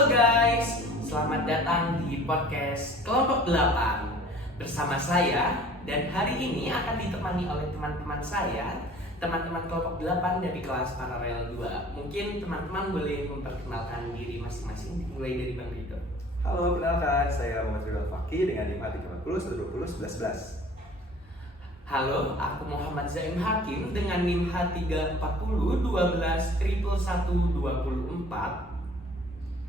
Halo guys, selamat datang di podcast Kelompok 8 bersama saya, dan hari ini akan ditemani oleh teman-teman saya, teman-teman Kelompok 8 dari kelas Paralel 2. Mungkin teman-teman boleh memperkenalkan diri masing-masing, mulai dari Bang Rido. Halo, kenalkan saya Muhammad Ridwan Fakih dengan NIM H340 120 1111. Halo, aku Muhammad Zaim Hakim dengan NIM H340 12 111 24.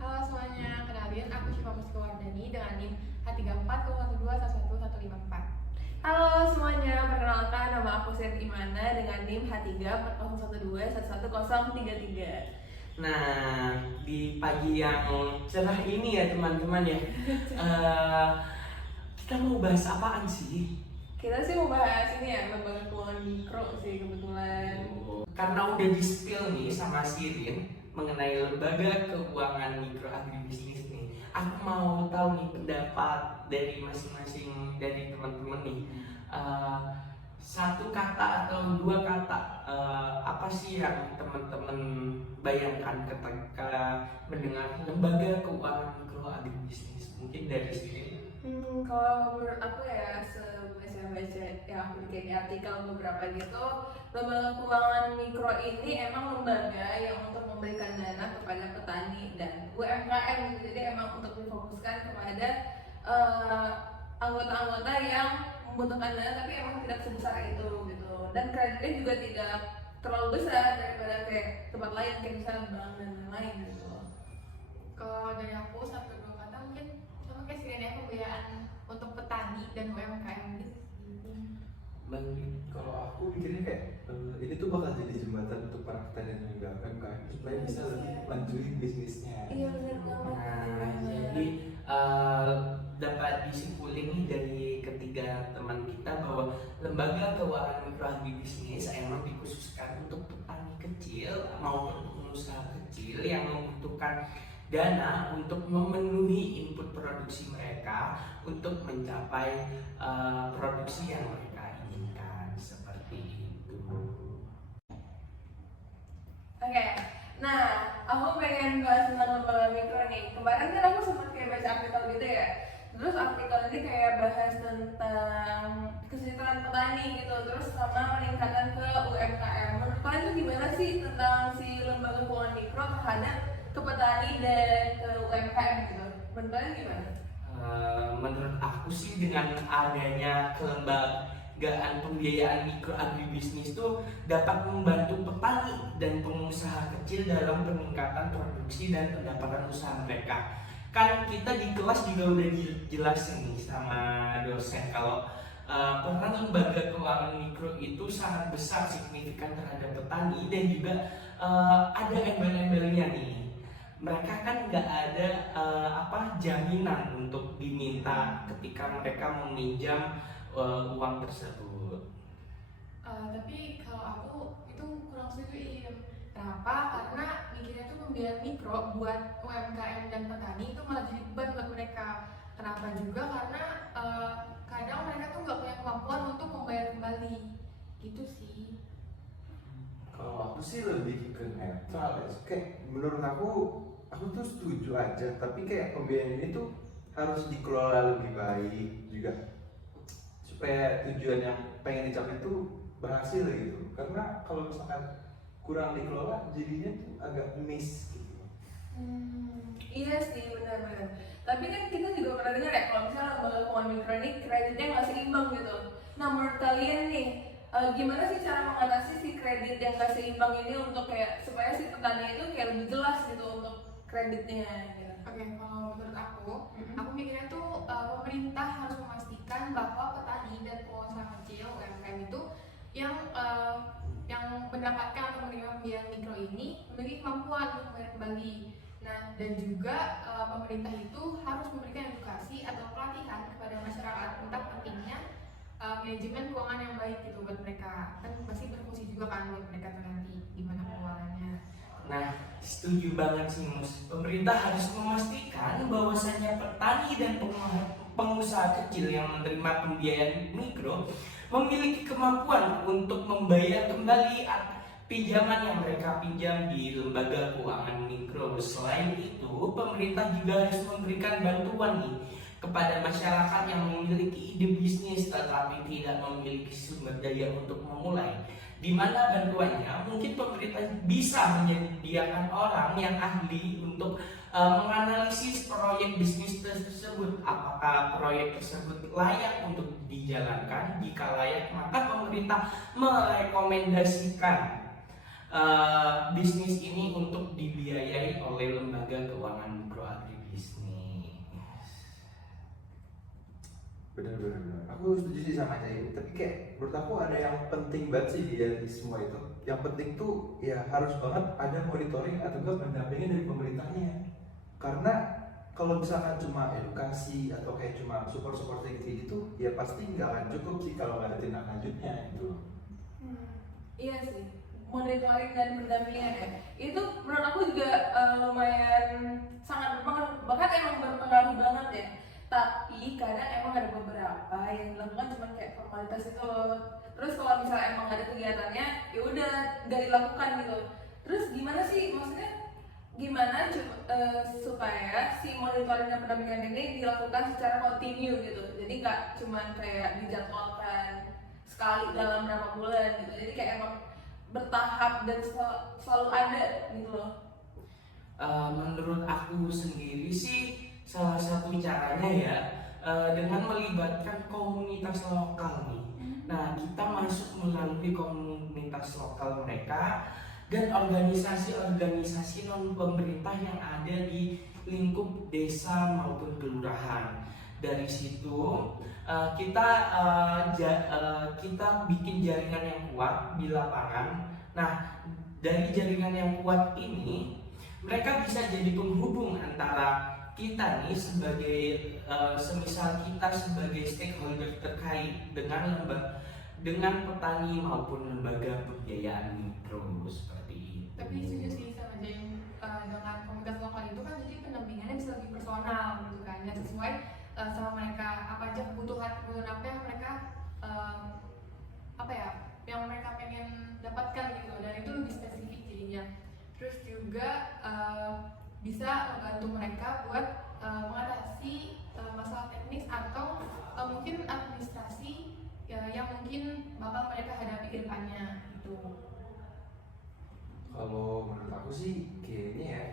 Halo semuanya, kenalin aku Syifa Muska Wardani dengan NIM H3401211154. Halo semuanya, perkenalkan nama aku Seth Imana dengan NIM H340121133. Nah, di pagi yang cerah ini ya teman-teman ya, kita mau bahas apaan sih? Kita sih mau bahas ini ya, lembaga keuangan mikro sih kebetulan. Karena udah di-spill nih sama Sirin mengenai lembaga keuangan mikro agribisnis nih. Aku mau tahu nih pendapat dari masing-masing dari teman-teman nih. Satu kata atau dua kata, apa sih yang teman-teman bayangkan ketika mendengar lembaga keuangan mikro agribisnis? Mungkin dari sini. Kalau menurut aku ya, baca yang aku baca di artikel beberapa gitu, lembaga keuangan mikro ini emang lembaga yang untuk memberikan dana kepada petani dan UMKM gitu. Jadi emang untuk difokuskan kepada anggota-anggota yang membutuhkan dana tapi emang tidak sebesar itu gitu, dan kreditnya juga tidak terlalu besar daripada kayak tempat lain kayak misalnya bank dan lain-lain gitu. Kalau dari aku satu dua kata mungkin sama kayak sekalian pembiayaan untuk petani dan UMKM gitu. Bang, Kalau aku mikirnya kayak ini tuh bakal jadi jembatan untuk para petani dan juga UMKM supaya bisa lebih majuin bisnisnya. Iya benar banget. nah jadi dapat disimpulin nih dari ketiga teman kita bahwa lembaga keuangan mikro agribisnis emang dikhususkan untuk petani kecil maupun pengusaha kecil yang membutuhkan dana untuk memenuhi input produksi mereka untuk mencapai produksi yang mereka inginkan, seperti itu. Oke, nah aku pengen bahas tentang lembaga mikro nih. Kemarin kan aku sempat kayak baca artikel gitu ya. Terus artikel ini kayak bahas tentang kesejahteraan petani gitu, terus sama peningkatan ke UMKM. Menurut kalian tuh gimana sih tentang si lembaga keuangan mikro terhadap ke petani dan ke UMKM gitu? Menurut kalian gimana? Menurut aku sih dengan adanya kelembagaan pembiayaan mikro agribisnis itu dapat membantu petani dan pengusaha kecil dalam peningkatan produksi dan pendapatan usaha mereka. Kan kita di kelas juga udah dijelasin nih sama dosen kalau peran lembaga keuangan mikro itu sangat besar signifikan terhadap petani, dan juga ada embel-embelnya nih. Mereka kan nggak ada jaminan untuk diminta ketika mereka meminjam uang tersebut. Tapi kalau aku itu kurang setuju. Kenapa? Karena mikirnya tuh pembiayaan mikro buat UMKM dan petani itu malah jadi beban buat mereka. Kenapa juga? Karena kadang mereka tuh nggak punya kemampuan untuk membayar kembali. Gitu sih. Kalau aku sih lebih ke netral ya. Kayak menurut aku tuh setuju aja, tapi kayak pembiayaan ini tuh harus dikelola lebih baik juga supaya tujuan yang pengen dicapai itu berhasil gitu. Karena kalau misalkan kurang dikelola jadinya tuh agak miss gitu. Iya sih, benar-benar. Tapi kan kita juga pernah dengar ya kalau misalnya lembaga keuangan mikro ini kreditnya nggak seimbang gitu. Nah menurut kalian nih, gimana sih cara mengatasi si kredit yang nggak seimbang ini untuk kayak supaya si petani itu kayak lebih jelas gitu untuk kreditnya gitu. Oke, kalau menurut aku mikirnya tuh pemerintah harus memastikan bahwa petani dan pengusaha kecil UMKM itu yang mendapatkan atau menerima pembiayaan mikro ini memiliki kemampuan untuk membayar kembali. Nah, dan juga pemerintah itu harus memberikan edukasi atau pelatihan kepada masyarakat tentang pentingnya manajemen keuangan yang baik gitu buat mereka. Kan pasti berfungsi juga kan buat mereka tuh nanti gimana keuangannya. Nah, setuju banget sih Mus. Pemerintah harus memastikan bahwasanya petani dan pengusaha kecil yang menerima pembiayaan mikro memiliki kemampuan untuk membayar kembali pinjaman yang mereka pinjam di lembaga keuangan mikro. Selain itu, pemerintah juga harus memberikan bantuan nih kepada masyarakat yang memiliki ide bisnis tetapi tidak memiliki sumber daya untuk memulai. Di mana bantuannya mungkin pemerintah bisa menyediakan orang yang ahli untuk menganalisis proyek bisnis tersebut. Apakah proyek tersebut layak untuk dijalankan? Jika layak, maka pemerintah merekomendasikan bisnis ini untuk dibiayai oleh lembaga keuangan mikro agribisnis. Benar. Aku setuju sih sama Cai. Tapi kayak menurut aku ada yang penting banget sih di semua itu. Yang penting tuh ya harus banget ada monitoring atau enggak pendampingan dari pemerintahnya. Karena kalau misalkan cuma edukasi atau kayak cuma support kayak gitu, ya pasti nggak akan cukup sih kalau nggak ada tindak lanjutnya gitu. Iya sih, monitoring dan pendampingan ya. Itu menurut aku juga lumayan sangat berpengaruh, bahkan emang berpengaruh banget ya. Tapi kadang emang ada beberapa yang dilakukan cuma kayak formalitas itu loh. Terus kalau misalnya emang ada kegiatannya, ya udah nggak dilakukan gitu. Terus gimana sih, maksudnya gimana supaya si monitoring dan pendampingan ini dilakukan secara kontinu gitu. Jadi nggak cuma kayak dijadwalkan sekali dalam berapa bulan gitu. Jadi kayak emang bertahap dan selalu ada gitu loh. Menurut aku sendiri sih salah satu caranya ya dengan melibatkan komunitas lokal nih. Nah, kita masuk melalui komunitas lokal mereka dan organisasi-organisasi non pemerintah yang ada di lingkup desa maupun kelurahan. Dari situ kita bikin jaringan yang kuat di lapangan. Nah, dari jaringan yang kuat ini mereka bisa jadi penghubung antara kita nih sebagai semisal kita sebagai stakeholder terkait dengan petani maupun lembaga pembiayaan mikro seperti itu. Tapi setuju sih sama Jeng, dengan komunitas lokal itu kan jadi pendampingannya bisa lebih personal gitu kan, dan sesuai sama mereka apa aja kebutuhan apa yang mereka yang mereka pengen dapatkan gitu, dan itu lebih spesifik jadinya. Terus juga bisa membantu mereka buat mengatasi masalah teknis atau mungkin administrasi yang mungkin bakal mereka hadapi ke depannya gitu. Kalau menurut aku sih kayaknya ya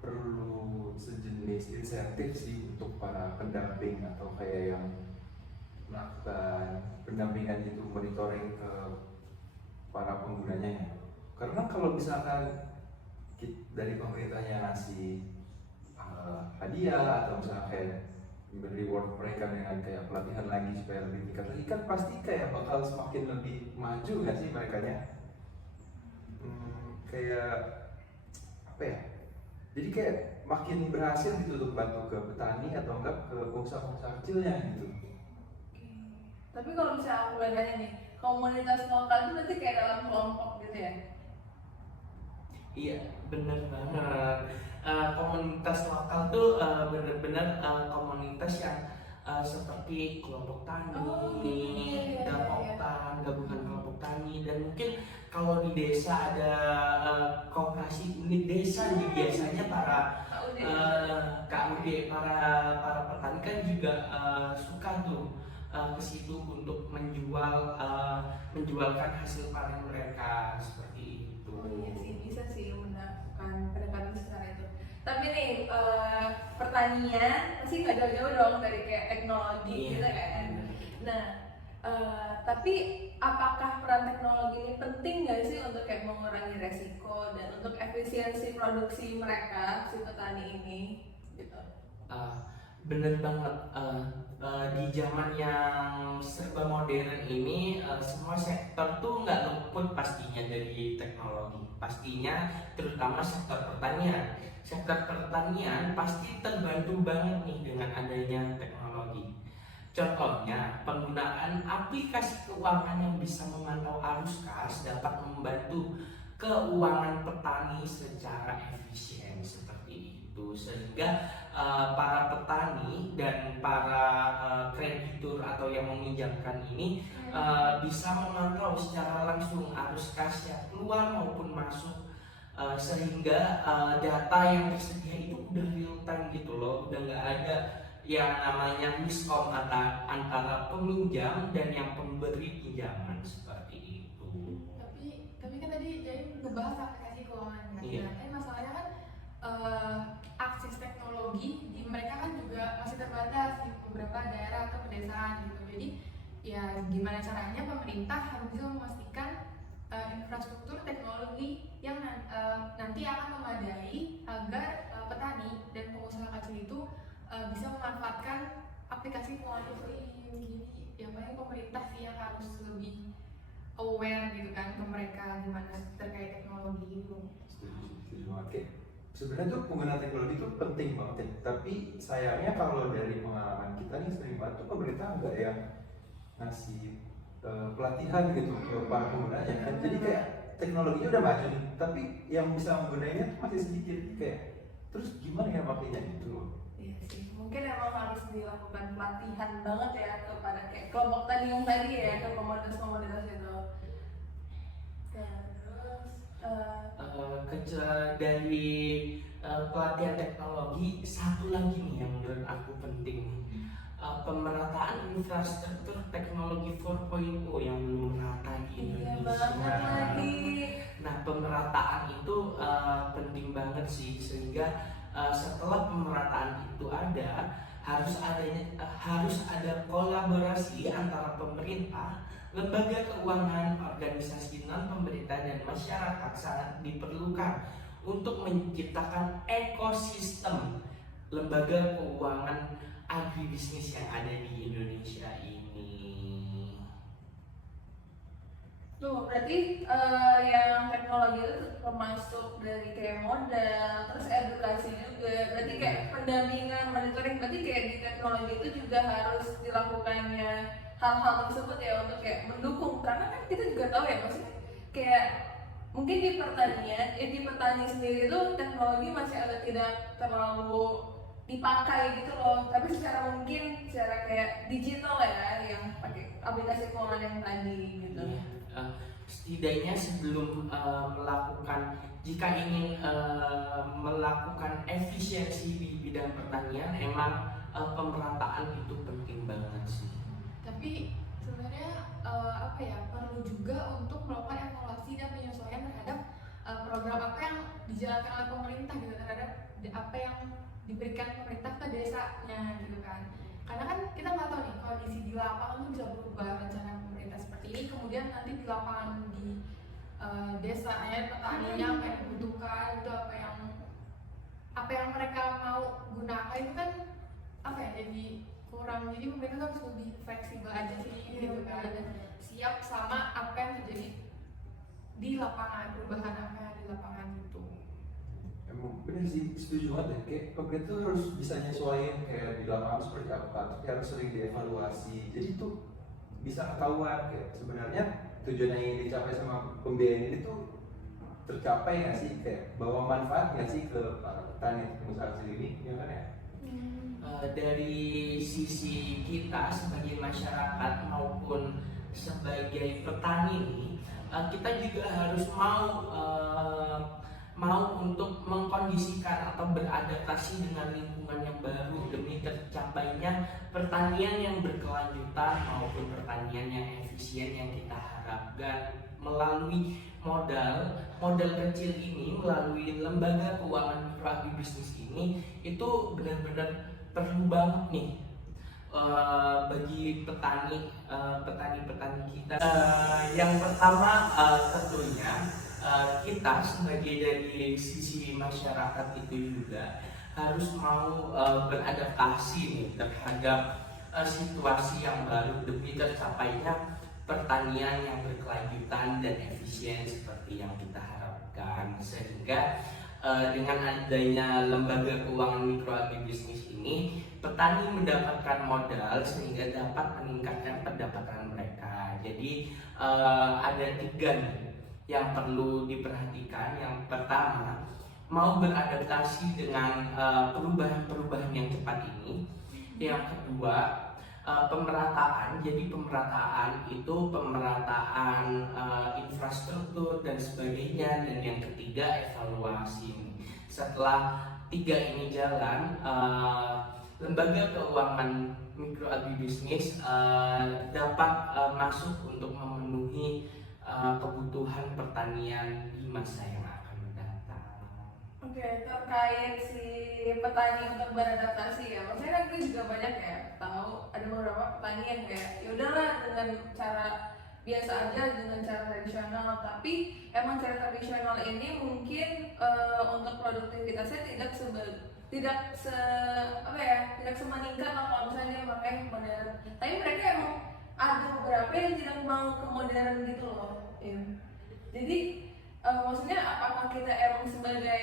perlu sejenis insentif sih untuk para pendamping atau kayak yang melakukan pendampingan itu, monitoring ke para penggunanya ya. Karena kalau misalkan dari pemerintahnya ngasih hadiah atau misalnya kayak reward mereka dengan kayak pelatihan lagi supaya lebih tingkat lagi, kan pasti kayak bakal semakin lebih maju nggak sih merekanya? Kayak apa ya? Jadi kayak makin berhasil gitu untuk bantu ke petani atau enggak ke pengusaha-pengusaha kecilnya gitu. Tapi kalau misalnya aku nanya nih, komunitas lokal itu nanti kayak dalam kelompok gitu ya? Iya, benar banget. Komunitas lokal tuh benar-benar komunitas yang seperti kelompok tani, gabungan kelompok tani, dan mungkin kalau di desa ada koperasi unit desa, biasanya para KUD, para petani kan juga suka tuh ke situ untuk menjualkan hasil panen mereka seperti itu. Oh iya sih, bisa sih melakukan pendekatan secara itu. Tapi nih pertanian pasti nggak jauh-jauh dong dari kayak teknologi gitu kan. Nah, tapi apakah peran teknologi ini penting nggak sih untuk kayak mengurangi resiko dan untuk efisiensi produksi mereka si petani ini gitu? Bener banget. Di zaman yang serba modern ini semua sektor tuh nggak luput pastinya dari teknologi. Pastinya terutama sektor pertanian. Sektor pertanian pasti terbantu banget nih dengan adanya teknologi. Contohnya, penggunaan aplikasi keuangan yang bisa memantau arus kas dapat membantu keuangan petani secara efisien seperti itu. itu, sehingga para petani dan para kreditur atau yang meminjamkan ini bisa memantau secara langsung arus kas yang keluar maupun masuk, sehingga data yang tersedia itu udah real time gitu loh, udah nggak ada yang namanya miskom antara peminjam dan yang pemberi pinjaman seperti itu. Tapi kan tadi jadi ngebahas aplikasi keuangan kan. Iya. Nah, masalahnya kan akses teknologi di mereka kan juga masih terbatas di beberapa daerah atau pedesaan gitu. Jadi ya gimana caranya pemerintah harus bisa memastikan infrastruktur teknologi yang nanti akan memadai agar petani dan pengusaha kecil itu bisa memanfaatkan aplikasi keuangan seperti ini. Jadi yang paling pemerintah sih yang harus lebih aware gitu kan ke mereka gimana terkait teknologi itu. Setuju banget. Kayak sebenarnya tuh penggunaan teknologi itu penting banget ya. Tapi sayangnya kalau dari pengalaman kita nih sering banget tuh pemerintah nggak yang ngasih pelatihan gitu ke para penggunanya kan. Jadi kayak teknologinya udah maju nih, tapi yang bisa menggunainya tuh masih sedikit. Kayak terus gimana ya makanya gitu loh. Iya sih, mungkin emang harus dilakukan pelatihan banget ya kepada kayak kelompok tadi yang tadi ya, ke komunitas-komunitas itu. Terus dari pelatihan teknologi, satu lagi nih yang menurut aku penting, pemerataan infrastruktur teknologi 4.0 yang belum merata di Iya Indonesia. banget lagi. Nah, pemerataan itu penting banget sih, sehingga setelah pemerataan itu harus ada kolaborasi antara pemerintah, lembaga keuangan, organisasi non pemerintah dan masyarakat sangat diperlukan untuk menciptakan ekosistem lembaga keuangan agribisnis yang ada di Indonesia ini. Tuh, berarti yang teknologi itu termasuk dari kayak modal, terus edukasi juga. Berarti kayak pendampingan, monitoring. Berarti kayak di teknologi itu juga harus dilakukannya hal-hal tersebut ya untuk kayak mendukung. Karena kan kita juga tahu ya maksudnya kayak mungkin di pertanian, di petani sendiri itu teknologi masih agak tidak terlalu dipakai gitu loh. Tapi secara mungkin secara kayak digital ya yang pakai aplikasi keuangan yang tadi gitu. Setidaknya sebelum jika ingin melakukan efisiensi di bidang pertanian, emang pemerataan itu penting banget sih. Tapi sebenarnya perlu juga untuk melakukan evaluasi dan penyesuaian terhadap program apa yang dijalankan oleh pemerintah gitu, terhadap apa yang diberikan pemerintah ke desanya gitu kan. Karena kan kita nggak tahu nih kondisi di lapangan itu bisa berubah, rencana pemerintah seperti ini kemudian nanti di lapangan di desanya petaninya apa yang dibutuhkan itu apa yang mereka mau gunakan itu kan jadi kurang. Jadi pemerintah harus lebih fleksibel aja sih gitu kan, dan siap sama apa yang terjadi di lapangan, perubahan apa yang ada di lapangan gitu. Emang bener sih, setuju banget ya. Kayak pemerintah tuh harus bisa nyesuaiin kayak di lapangan seperti apa, tapi harus sering dievaluasi. Jadi tuh bisa ketahuan kayak sebenarnya tujuan yang ingin dicapai sama pembiayaan ini tuh tercapai nggak sih, kayak bawa manfaat nggak sih ke para petani pengusaha kecil ini, ya kan ya? Dari sisi kita sebagai masyarakat maupun sebagai petani nih, kita juga harus mau untuk mengkondisikan atau beradaptasi dengan lingkungan yang baru demi tercapainya pertanian yang berkelanjutan maupun pertanian yang efisien yang kita harapkan. Melalui modal kecil ini, melalui lembaga keuangan mikro agribisnis ini, itu benar-benar perlu banget nih bagi petani-petani kita. Yang pertama tentunya kita sebagai dari sisi masyarakat itu juga harus mau beradaptasi nih terhadap situasi yang baru demi tercapainya pertanian yang berkelanjutan dan efisien seperti yang kita harapkan. Sehingga dengan adanya lembaga keuangan mikro agribisnis ini, petani mendapatkan modal sehingga dapat meningkatkan pendapatan mereka. Jadi ada 3 nih yang perlu diperhatikan. Yang pertama, mau beradaptasi dengan perubahan-perubahan yang cepat ini. Yang kedua, pemerataan. Jadi pemerataan itu pemerataan infrastruktur dan sebagainya. Dan yang ketiga, evaluasi. Setelah tiga ini jalan, lembaga keuangan mikro agribisnis dapat masuk untuk memenuhi kebutuhan pertanian di masa yang akan mendatang. Oke, terkait si petani untuk beradaptasi ya, maksudnya kan kita juga banyak ya tahu ada beberapa petani yang kayak ya udahlah dengan cara biasa aja dengan cara tradisional, tapi emang cara tradisional ini mungkin untuk produktivitasnya tidak semeningkat kalau misalnya dia pakai modern. Tapi mereka emang ada beberapa yang tidak mau ke modern gitu loh. Jadi maksudnya apakah kita emang sebagai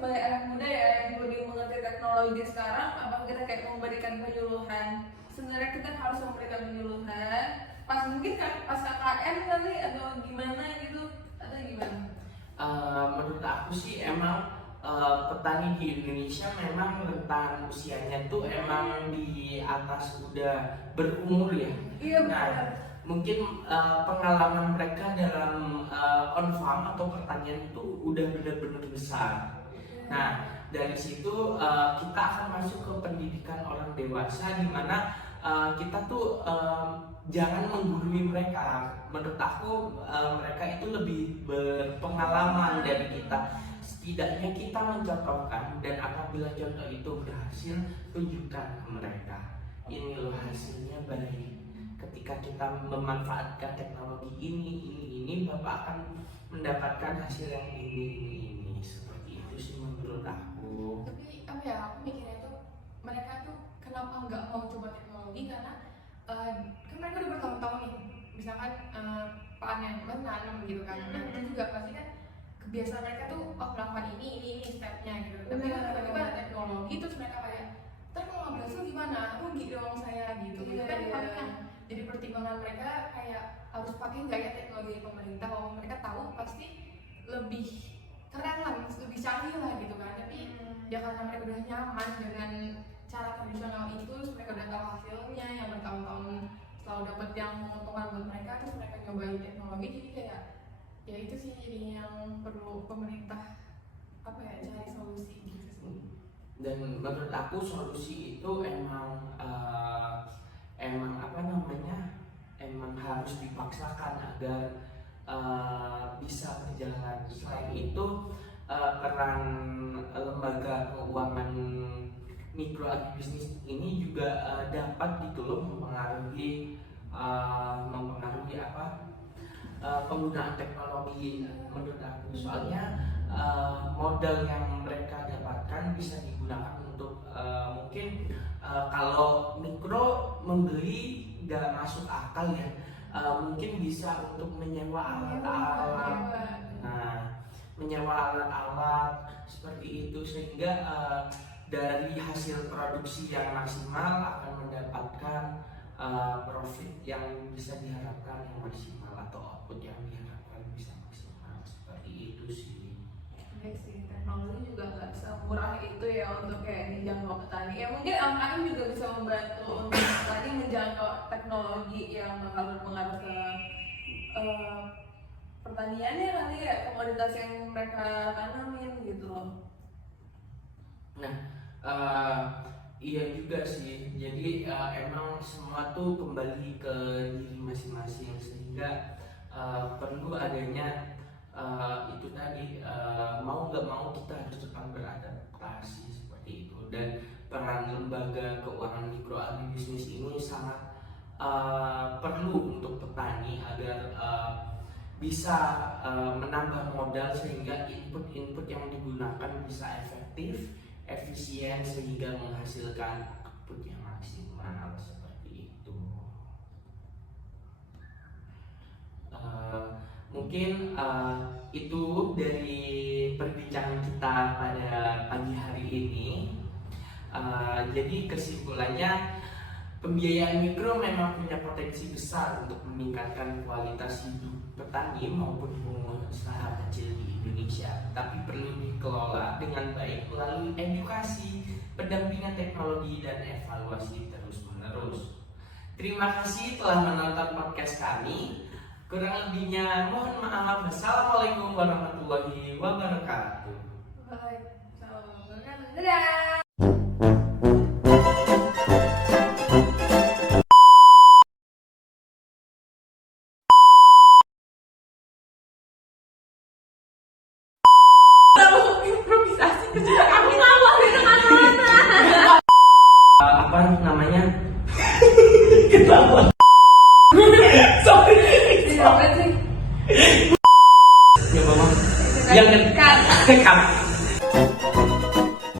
anak muda ya yang lebih mengerti teknologi sekarang, apakah kita kayak memberikan penyuluhan? Sebenarnya kita harus memberikan penyuluhan mungkin pas KKN kali atau gimana gitu, atau gimana? Menurut aku sih emang petani di Indonesia memang rentan usianya tuh emang di atas udah berumur ya. Iya Nah, benar. mungkin pengalaman mereka dalam on farm atau pertanian itu udah benar-benar besar. Nah, dari situ kita akan masuk ke pendidikan orang dewasa, di mana kita tuh jangan menggurui mereka. Menurut aku mereka itu lebih berpengalaman dari kita. Setidaknya kita mencontohkan, dan apabila contoh itu berhasil, tunjukkan ke mereka ini loh hasilnya baik. Ketika kita memanfaatkan teknologi ini Bapak akan mendapatkan hasil yang ini. Seperti itu sih menurut aku. Tapi apa ya, aku mikirnya tuh mereka tuh kenapa nggak mau coba teknologi, karena kan mereka udah bertahun-tahun nih, misalkan panen menanam gitu kan. Nah itu juga pasti kan kebiasaan mereka tuh melakukan ini stepnya gitu. Tapi kan tiba-tiba ada teknologi terus mereka kayak, ntar kalau nggak berhasil gimana, rugi dong saya gitu. Itu kan paling yang jadi pertimbangan mereka, kayak harus pakai nggak ya teknologi pemerintah, kalau mereka tahu pasti lebih keren lah, lebih canggih lah gitu kan. Tapi ya karena mereka udah nyaman dengan cara tradisional itu, terus mereka udah tahu hasilnya yang bertahun-tahun selalu dapat yang menguntungkan buat mereka, terus mereka nyobain teknologi, jadi kayak ya itu sih jadi yang perlu pemerintah cari solusi gitu sih. Dan menurut aku solusi itu emang emang harus dipaksakan agar bisa berjalan. Selain itu peran lembaga keuangan mikro agribisnis ini juga dapat gitu loh mempengaruhi penggunaan teknologi menurut aku. Soalnya modal yang mereka dapatkan bisa digunakan untuk mungkin kalau mikro membeli nggak masuk akal ya, mungkin bisa untuk menyewa alat-alat. Nah, menyewa alat-alat seperti itu, sehingga dari hasil produksi yang maksimal akan mendapatkan profit yang bisa diharapkan yang maksimal, atau output yang diharapkan bisa maksimal. Seperti itu sih. Baik sih, teknologi juga nggak semurah itu ya untuk kayak dijangkau petani. Ya mungkin UMKM juga bisa membantu untuk petani menjangkau teknologi yang bakal berpengaruh ke pertaniannya kali ya, komoditas yang mereka tanamin gitu loh. Nah, iya juga sih. Jadi emang semua tuh kembali ke diri masing-masing, sehingga perlu adanya itu tadi, mau nggak mau kita harus cepat beradaptasi seperti itu. Dan peran lembaga keuangan mikro agribisnis ini sangat perlu untuk petani agar bisa menambah modal, sehingga input-input yang digunakan bisa efektif, efisien, sehingga menghasilkan output yang maksimal. Seperti itu. Mungkin itu dari perbincangan kita pada pagi hari ini. Jadi kesimpulannya, pembiayaan mikro memang punya potensi besar untuk meningkatkan kualitas hidup petani maupun pengusaha kecil di Indonesia, tapi perlu dikelola dengan baik melalui edukasi, pendampingan teknologi, dan evaluasi terus-menerus. Terima kasih telah menonton podcast kami. Kurang lebihnya mohon maaf. Assalamualaikum warahmatullahi wabarakatuh. Waalaikumsalam warahmatullahi wabarakatuh. Dadah. Improvisasi kecil. Aku ngawal di tengah-tengah. Apa namanya? Ketawa. Sorry. Ini apa sih? Ya, Mama. Yang Cut. cut.